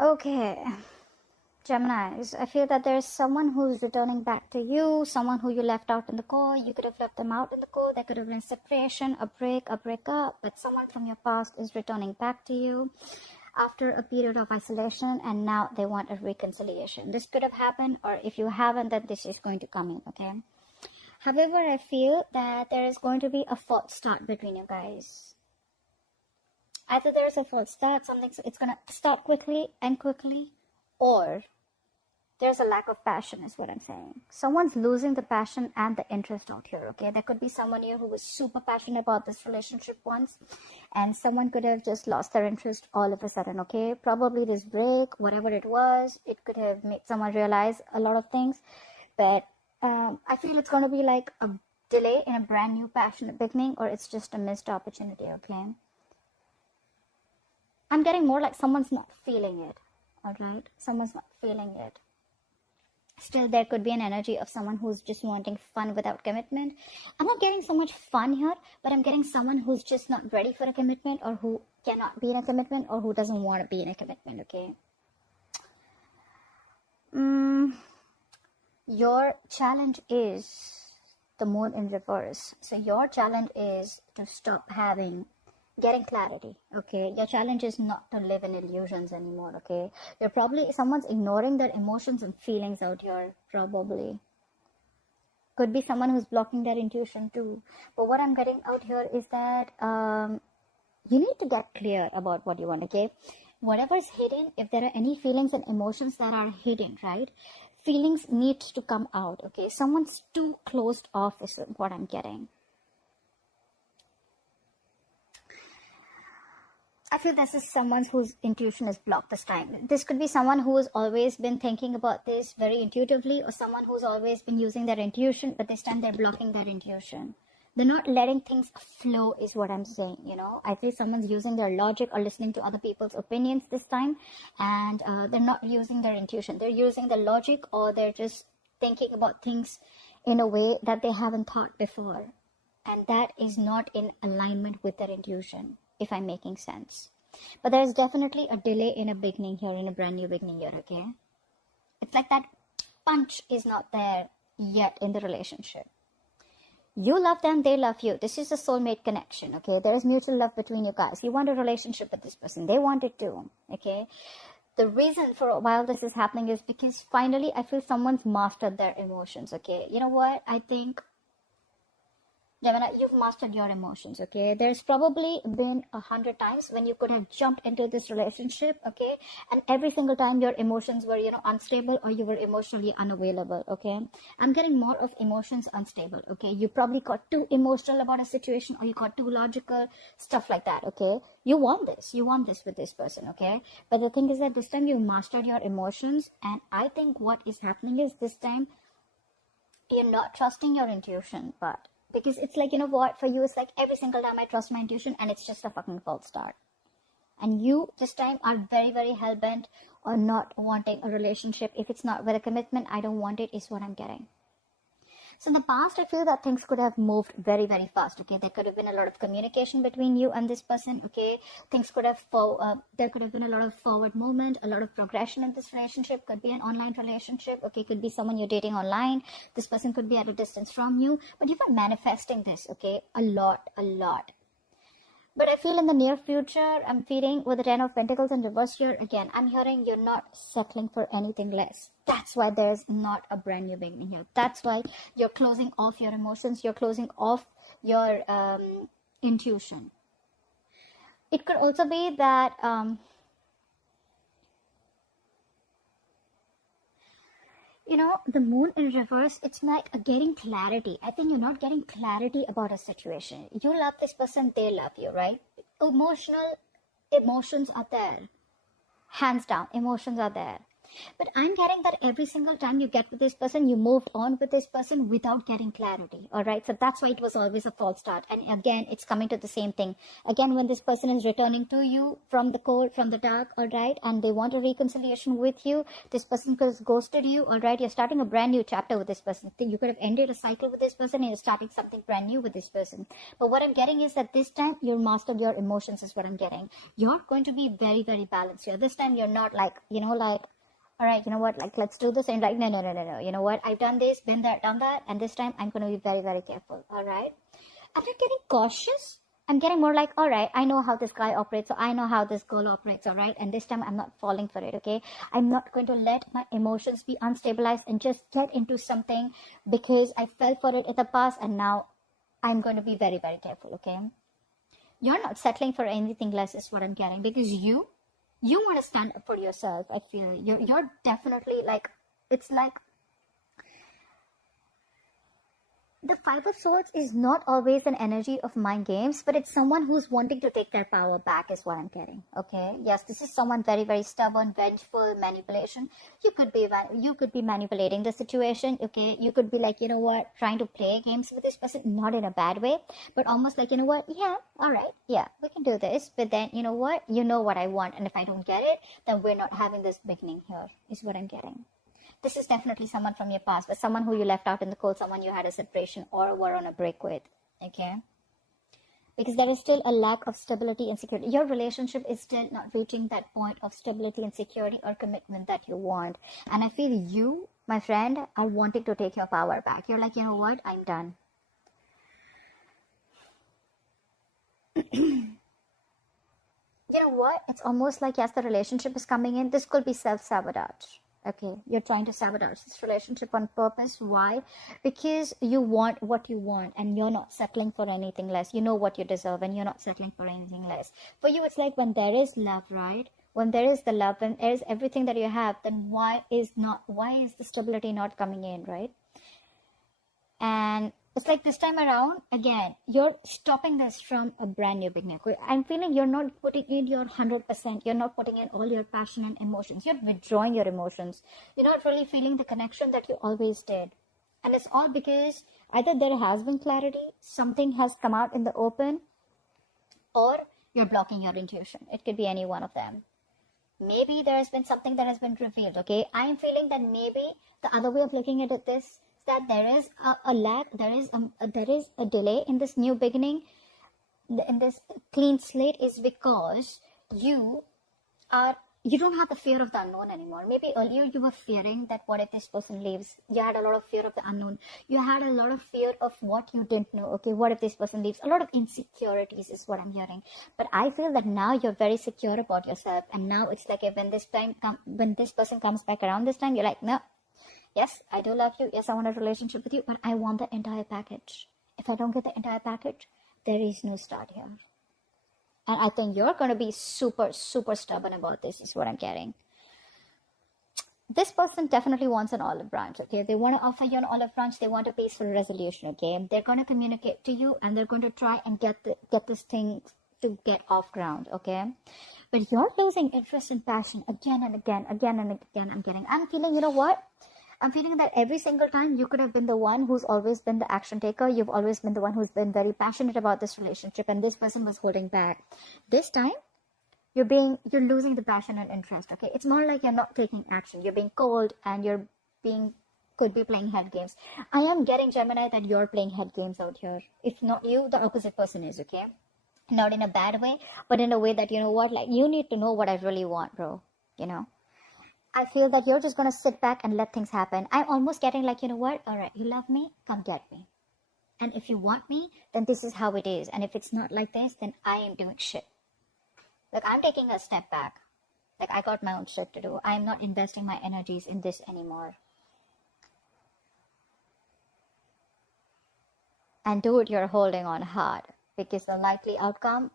Okay, Geminis, I feel that there's someone who's returning back to you, someone who you left out in the cold. You could have left them out in the cold. There could have been separation, a breakup, but someone from your past is returning back to you after a period of isolation, and now they want a reconciliation. This could have happened, or if you haven't, then this is going to come in, okay? However, I feel that there is going to be a false start between you guys. Either there's a false start, it's going to start quickly, end quickly, or there's a lack of passion is what I'm saying. Someone's losing the passion and the interest out here, okay? There could be someone here who was super passionate about this relationship once, and someone could have just lost their interest all of a sudden, okay? Probably this break, whatever it was, it could have made someone realize a lot of things, but I feel it's going to be like a delay in a brand new passionate beginning, or it's just a missed opportunity, okay? I'm getting more like someone's not feeling it, all right? Someone's not feeling it. Still, there could be an energy of someone who's just wanting fun without commitment. I'm not getting so much fun here, but I'm getting someone who's just not ready for a commitment, or who cannot be in a commitment, or who doesn't want to be in a commitment, okay? Your challenge is the moon in reverse. So your challenge is to stop getting clarity, okay? Your challenge is not to live in illusions anymore, okay? Someone's ignoring their emotions and feelings out here, probably. Could be someone who's blocking their intuition too. But what I'm getting out here is that you need to get clear about what you want, okay? Whatever is hidden, if there are any feelings and emotions that are hidden, right? Feelings need to come out, okay? Someone's too closed off is what I'm getting. I feel this is someone whose intuition is blocked this time. This could be someone who has always been thinking about this very intuitively, or someone who's always been using their intuition, but this time they're blocking their intuition. They're not letting things flow is what I'm saying, you know. I feel someone's using their logic or listening to other people's opinions this time, and they're not using their intuition. They're using the logic, or they're just thinking about things in a way that they haven't thought before. And that is not in alignment with their intuition, if I'm making sense. But there is definitely a delay in a beginning here, in a brand new beginning here, okay? It's like that punch is not there yet in the relationship. You love them, they love you. This is a soulmate connection, okay? There is mutual love between you guys. You want a relationship with this person. They want it too, okay? The reason for a while this is happening is because finally I feel someone's mastered their emotions, okay? You know what? I think, Gemini, you've mastered your emotions, okay? There's probably been 100 times when you could have jumped into this relationship, okay? And every single time your emotions were, unstable, or you were emotionally unavailable, okay? I'm getting more of emotions unstable, okay? You probably got too emotional about a situation, or you got too logical, stuff like that, okay? You want this with this person, okay? But the thing is that this time you mastered your emotions, and I think what is happening is this time you're not trusting your intuition, but because it's like, you know what, for you, it's like every single time I trust my intuition and it's just a fucking false start. And you, this time, are very, very hell-bent on not wanting a relationship. If it's not with a commitment, I don't want it, is what I'm getting. So in the past, I feel that things could have moved very, very fast, okay? There could have been a lot of communication between you and this person, okay? Things could have, there could have been a lot of forward movement, a lot of progression in this relationship. Could be an online relationship, okay? Could be someone you're dating online. This person could be at a distance from you. But you were manifesting this, okay? A lot. But I feel in the near future, I'm feeling with the 10 of Pentacles in reverse here, again, I'm hearing you're not settling for anything less. That's why there's not a brand new beginning here. That's why you're closing off your emotions. You're closing off your intuition. It could also be that the moon in reverse, it's like getting clarity. I think you're not getting clarity about a situation. You love this person, they love you, right? Emotions are there. Hands down, emotions are there. But I'm getting that every single time you get with this person, you moved on with this person without getting clarity. All right. So that's why it was always a false start. And again, it's coming to the same thing. Again, when this person is returning to you from the cold, from the dark, all right, and they want a reconciliation with you, this person could have ghosted you, all right. You're starting a brand new chapter with this person. You could have ended a cycle with this person and you're starting something brand new with this person. But what I'm getting is that this time you're mastered your emotions, is what I'm getting. You're going to be very, very balanced here. This time you're not like, all right, you know what, like, let's do this. And like, no. You know what? I've done this, been there, done that. And this time I'm going to be very, very careful. All right. I'm not getting cautious. I'm getting more like, all right, I know how this guy operates. So I know how this girl operates. All right. And this time I'm not falling for it. Okay. I'm not going to let my emotions be unstabilized and just get into something because I fell for it in the past. And now I'm going to be very, very careful. Okay. You're not settling for anything less, is what I'm getting, because you want to stand up for yourself. I feel you're definitely like, it's like the Five of Swords is not always an energy of mind games, but it's someone who's wanting to take their power back, is what I'm getting. Okay. Yes, this is someone very, very stubborn, vengeful, manipulation. You could be manipulating the situation. Okay. You could be like, you know what, trying to play games with this person, not in a bad way, but almost like, you know what, yeah, all right, yeah, we can do this. But then, you know what, I want. And if I don't get it, then we're not having this beginning here, is what I'm getting. This is definitely someone from your past, but someone who you left out in the cold, someone you had a separation or were on a break with, okay? Because there is still a lack of stability and security. Your relationship is still not reaching that point of stability and security or commitment that you want. And I feel you, my friend, are wanting to take your power back. You're like, you know what, I'm done. You know what? It's almost like, yes, the relationship is coming in. This could be self-sabotage. Okay, you're trying to sabotage this relationship on purpose. Why? Because you want what you want and you're not settling for anything less. You know what you deserve and you're not settling for anything less. For you, it's like when there is love, right? When there is the love, when there is everything that you have, then why is the stability not coming in, right? And it's like this time around, again, you're stopping this from a brand new beginning. I'm feeling you're not putting in your 100%. You're not putting in all your passion and emotions. You're withdrawing your emotions. You're not really feeling the connection that you always did. And it's all because either there has been clarity, something has come out in the open, or you're blocking your intuition. It could be any one of them. Maybe there has been something that has been revealed, okay? I'm feeling that maybe the other way of looking at this, that there is a lack, there is a delay in this new beginning, in this clean slate, is because you don't have the fear of the unknown anymore. Maybe earlier you were fearing that what if this person leaves. You had a lot of fear of the unknown. You had a lot of fear of what you didn't know. Okay, what if this person leaves? A lot of insecurities is what I'm hearing. But I feel that now you're very secure about yourself, and now it's like when this person comes back around this time, you're like, no. Yes, I do love you. Yes, I want a relationship with you, but I want the entire package. If I don't get the entire package, there is no start here. And I think you're going to be super, super stubborn about this, is what I'm getting. This person definitely wants an olive branch, okay? They want to offer you an olive branch. They want a peaceful resolution, okay? They're going to communicate to you, and they're going to try and get this thing to get off ground, okay? But you're losing interest and passion again and again. I'm feeling, you know what? I'm feeling that every single time you could have been the one who's always been the action taker. You've always been the one who's been very passionate about this relationship, and this person was holding back. This time, you're losing the passion and interest, okay? It's more like you're not taking action. You're being cold, and could be playing head games. I am getting, Gemini, that you're playing head games out here. If not you, the opposite person is, okay? Not in a bad way, but in a way that, you know what, like, you need to know what I really want, bro, you know? I feel that you're just going to sit back and let things happen. I'm almost getting like, you know what? All right, you love me? Come get me. And if you want me, then this is how it is. And if it's not like this, then I am doing shit. Like, I'm taking a step back. Like, I got my own shit to do. I'm not investing my energies in this anymore. And dude, you're holding on hard. Because the likely outcome,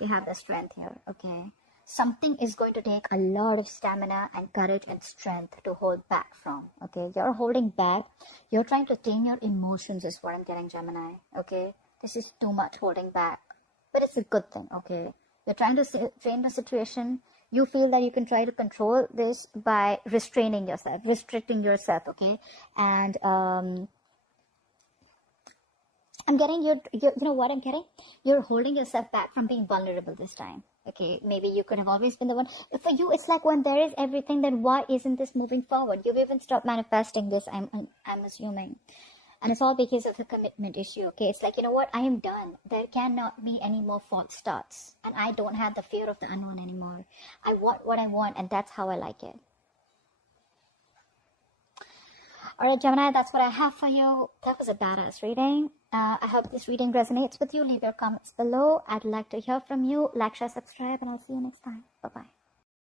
you have the strength here, okay? Something is going to take a lot of stamina and courage and strength to hold back from, okay? You're holding back. You're trying to tame your emotions is what I'm getting, Gemini, okay? This is too much holding back. But it's a good thing, okay? You're trying to frame the situation. You feel that you can try to control this by restraining yourself, restricting yourself, okay? And I'm getting you know what I'm getting? You're holding yourself back from being vulnerable this time. Okay, maybe you could have always been the one. For you, it's like when there is everything, then why isn't this moving forward? You've even stopped manifesting this, I'm assuming. And it's all because of the commitment issue, okay? It's like, you know what? I am done. There cannot be any more false starts. And I don't have the fear of the unknown anymore. I want what I want, and that's how I like it. All right, Gemini, that's what I have for you. That was a badass reading. I hope this reading resonates with you. Leave your comments below. I'd like to hear from you. Like, share, subscribe, and I'll see you next time. Bye-bye.